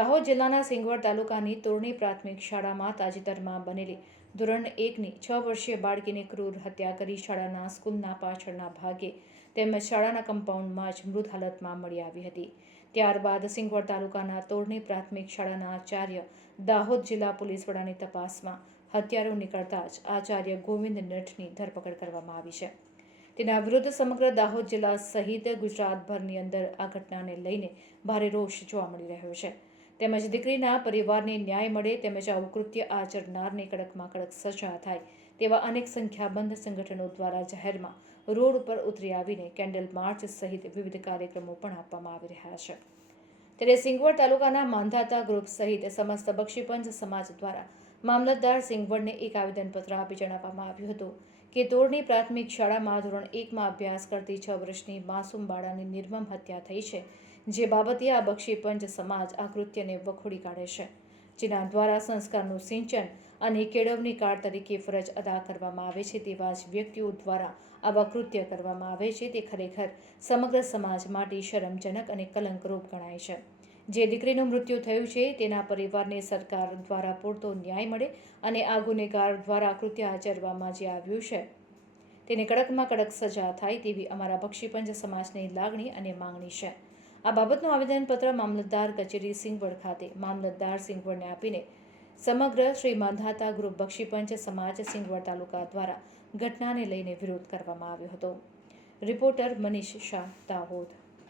દાહોદ જિલ્લાના સિંગવડ તાલુકાની તોરણી પ્રાથમિક શાળામાં તાજેતરમાં બનેલી ધોરણ 1ની 6 વર્ષીય બાળકીની ક્રૂર હત્યા કરી શાળાના સ્કૂલના પાછળના ભાગે તેમજ શાળાના કમ્પાઉન્ડમાં જ મૃત હાલતમાં મળી આવી હતી। ત્યારબાદ સિંગવડ તાલુકાના તોરણી પ્રાથમિક શાળાના આચાર્ય દાહોદ જિલ્લા પોલીસ વડાની તપાસમાં હત્યારો નીકળતા જ આચાર્ય ગોવિંદ નઠની ધરપકડ કરવામાં આવી છે। તેના વિરુદ્ધ સમગ્ર દાહોદ જિલ્લા સહિત ગુજરાતભરની અંદર આ ઘટનાને લઈને ભારે રોષ જોવા મળી રહ્યો છે। તેમજ દીકરીના પરિવારને ન્યાય મળે તેમજ આવું કૃત્ય આચરનારને કડકમાં કડક સજા થાય તેવા અનેક સંખ્યાબંધ સંગઠનો દ્વારા જાહેરમાં રોડ ઉપર ઉતરી આવીને કેન્ડલ માર્ચ સહિત વિવિધ કાર્યક્રમો પણ આપવામાં આવી રહ્યા છે। ત્યારે સિંગવડ તાલુકાના માંધાતા ગ્રુપ સહિત સમસ્ત બક્ષીપંચ સમાજ દ્વારા મામલતદાર સિંગવડને એક આવેદનપત્ર આપી જણાવવામાં આવ્યું હતું કે તોરણી પ્રાથમિક શાળામાં ધોરણ 1માં અભ્યાસ કરતી 6 વર્ષની માસૂમ બાળાની નિર્મમ હત્યા થઈ છે, જે બાબતે આ બક્ષીપંચ સમાજ આ કૃત્યને વખોડી કાઢે છે, જેના દ્વારા સંસ્કારનું સિંચન અને કેળવણીકાર તરીકે ફરજ અદા કરવામાં આવે છે તેવા જ વ્યક્તિઓ દ્વારા આવા કૃત્ય કરવામાં આવે છે તે ખરેખર સમગ્ર સમાજ માટે શરમજનક અને કલંકરૂપ ગણાય છે। જે દીકરીનું મૃત્યુ થયું છે તેના પરિવારને સરકાર દ્વારા પૂરતો ન્યાય મળે અને આ ગુનેગાર દ્વારા કૃત્ય આચરવામાં જે આવ્યું છે તેને કડકમાં કડક સજા થાય તેવી અમારા બક્ષીપંચ સમાજની લાગણી અને માંગણી છે। આ બાબતનું આવેદનપત્ર મામલતદાર કચેરી સિંગવડ ખાતે મામલતદાર સિંગવડને આપીને સમગ્ર શ્રી માંધાતા ગ્રુપ બક્ષીપંચ સમાજ સિંગવડ તાલુકા દ્વારા ઘટનાને લઈને વિરોધ કરવામાં આવ્યો હતો। રિપોર્ટર મનીષ શાહ, દાહોદ।